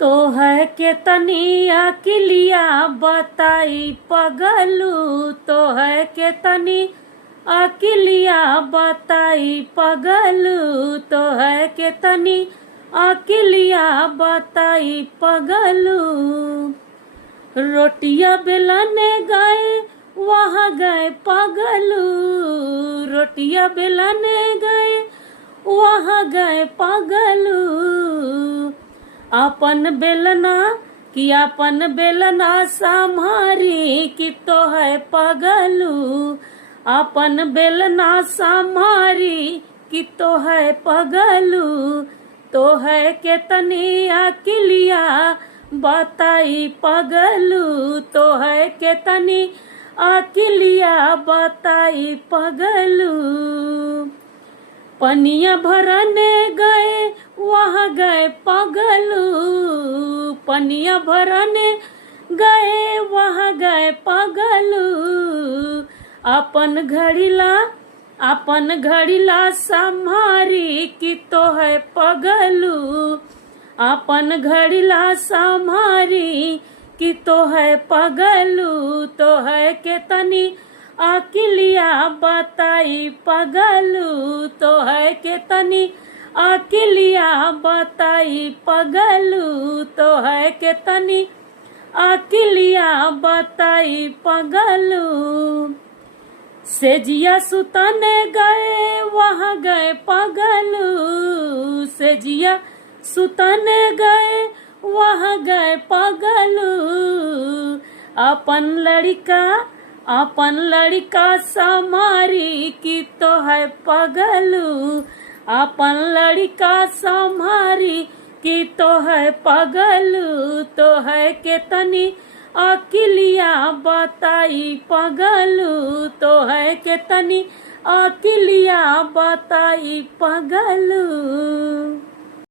तो है के तनी अकिलिया बताई पगलू, तो है के तनी अकिलिया बताई पगलू, तो है के तनी अकिलिया बताई पगलू। रोटिया बेलने गए वहाँ गए पगलू, रोटिया बेलने गए वहाँ गए पगलू। अपन बेलना कि अपन बेलना संभारी कि तो है पगलू, अपन बेलना संभारी कि तो है पगलू। तो है के तनी अकिलिया बताई पगलू, तो है के तनी अकिलिया बताई पगलू। पनिया भरने गए वहाँ गए पगलू, पनिया भरने गए वहाँ गए पगलू। अपन घड़ीला संभारी कि तो है पगलू, अपन घड़ीला संभारी कि तो है पगलू। तो है के तनी अकिलिया बताई पगलू, तो है के तनी अकिलिया बताई पगलू, तो है के तनी अकिलिया बताई पगलू। सेजिया सुतने गए वहाँ गए पगलू, सेजिया सुतने गए वहाँ गए पगलू। अपन लड़का संभारी कि तो है पगलू, अपन लड़का संभारी कि तो है पगलू। तो है के तनी अकिलिया बताई पगलू, तो है के तनी अकिलिया बताई पगलू।